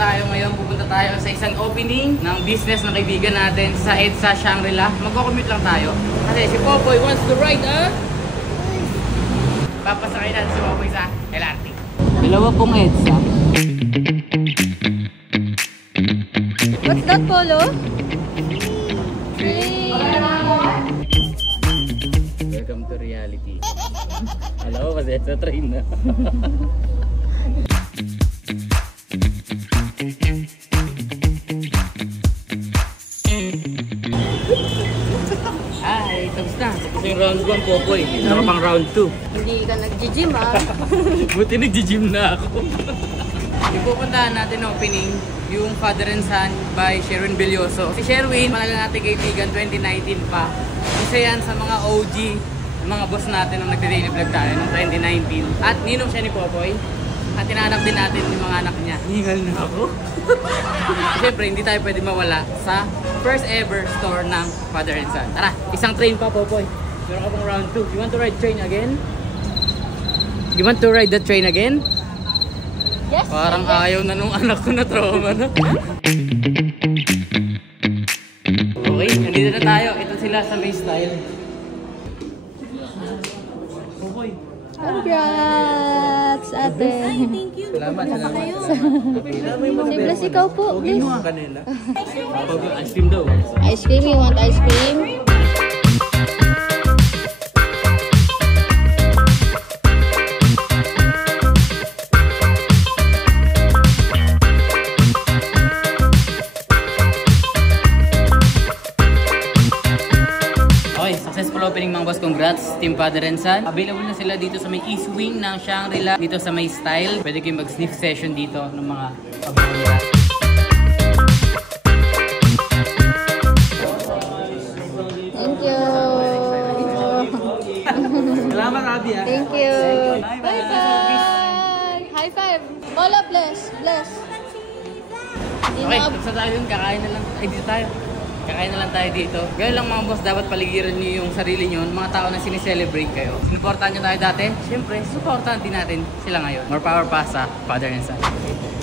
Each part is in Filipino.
tayo ngayon. Pupunta tayo sa isang opening ng business ng kaibigan natin sa EDSA Shangri-La. Magko-commute lang tayo. Kasi si Popoy wants to ride papasakay natin si Popoy sa LRT. Dalawa pong EDSA. What's that, Polo? Train! Welcome to reality. Alam ko kasi sa train na. Ay, tapos na. Tapos yung round 1, Popoy. Meron pang round 2. Hindi ka nag-gym Buti nag-gym na ako. Ipupuntahan natin opening yung Father and Son by Sherwin Belloso. Si Sherwin, managal natin kaibigan, 2019 pa. Isa yan sa mga OG, mga boss natin nung nagde-daily vlog tayo noong 2019. At ninong siya ni Popoy. At tinahanap din natin yung mga anak niya. Hingal na ako. Siyempre, hindi tayo pwede mawala sa first ever store ng Father and Son. Tara, isang train pa, Popoy. Meron ka pang round 2. You want to ride train again? You want to ride the train again? Yes. Parang ayaw na nung anak ko na trauma na. Okay, nandito na tayo. Ito sila sa May Style. Popoy. Congrats, ate. Thank you. Salamat, salamat. Seamless, ikaw po, please. Kanina. Ice cream daw. Ice cream, you want ice cream? Successful opening mga boss. Congrats Team Father and Son. Available na sila dito sa may East Wing ng Shangri-La. Dito sa may Style. Pwede kayong mag-sniff session dito ng mga pabango nila. Thank you. Salamat, Abby. Thank you. Bye bye. High five. Bola, bless. Bless. Okay, tapos na tayo dun. Kakain na lang. Ay, dito tayo. Kakain na lang tayo dito. Gaya lang mga boss, dapat paligiran nyo yung sarili nyo, mga tao na sineselebrate kayo. Sinuportahan nyo tayo dati, syempre, supportahan din natin sila ngayon. More power pa sa Father and Son.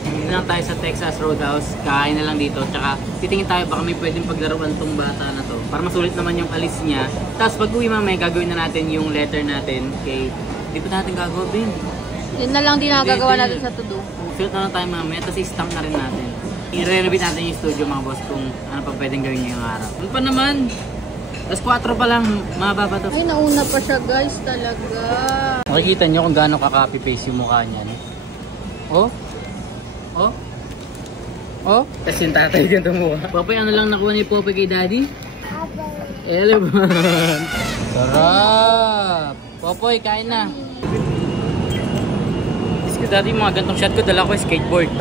Dito lang tayo sa Texas Roadhouse, kakain na lang dito. Tsaka titingin tayo baka may pwedeng paglaruan tong bata na to. Para masulit naman yung alis niya. Tapos pag uwi mamaya, gagawin na natin yung letter natin kay... Di pa natin gagawin. Yun na lang din nakagagawa natin sa to-do. Sulit na lang tayo mamaya, tapos i-stamp na rin natin. I-renovate natin yung studio mga boss kung ano pa pwedeng gawin ngayong araw. Ano pa naman? Tapos 4 pa lang, mababa to. Ay, nauna pa siya guys talaga. Makikita nyo kung gaano ka-copy-paste yung mukha niyan. Oh? Oh? Oh? Tapos yung tatay ganito mukha. Popoy, ano lang nakuha ni Popoy kay Daddy? Elephant. Sarap! Popoy, kain na. Kasi dati mga gantong shot ko, dala ko skateboard.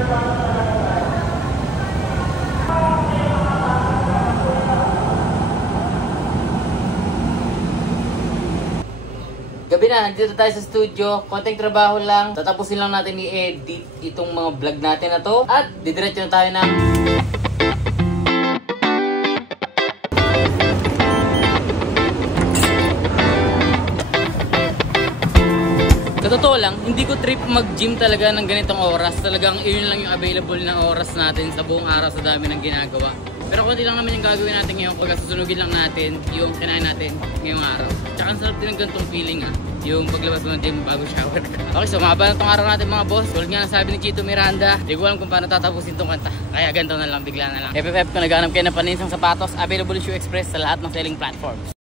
Gabi na, nandito tayo sa studio. Konting trabaho lang. Tatapusin lang natin i-edit itong mga vlog natin na to. At didiretso na tayo ng... Sa totoo lang, hindi ko trip mag-gym talaga ng ganitong oras. Talagang yun lang yung available na oras natin sa buong araw sa dami ng ginagawa. Pero konti lang naman yung gagawin natin ngayon pag susunugin lang natin yung kinain natin ngayong araw. Tsaka ang sarap din ng ganitong feeling yung paglabas mo ng gym bago shower ka. Okay, so mahaba na itong araw natin mga boss. Tulad nga nasabi ni Chito Miranda, hindi ko alam kung paano tatapusin itong kanta. Kaya ganito na lang, bigla na lang. FFF kung naghanap kayo ng paninsang sapatos, available Shoe Express sa lahat ng selling platforms.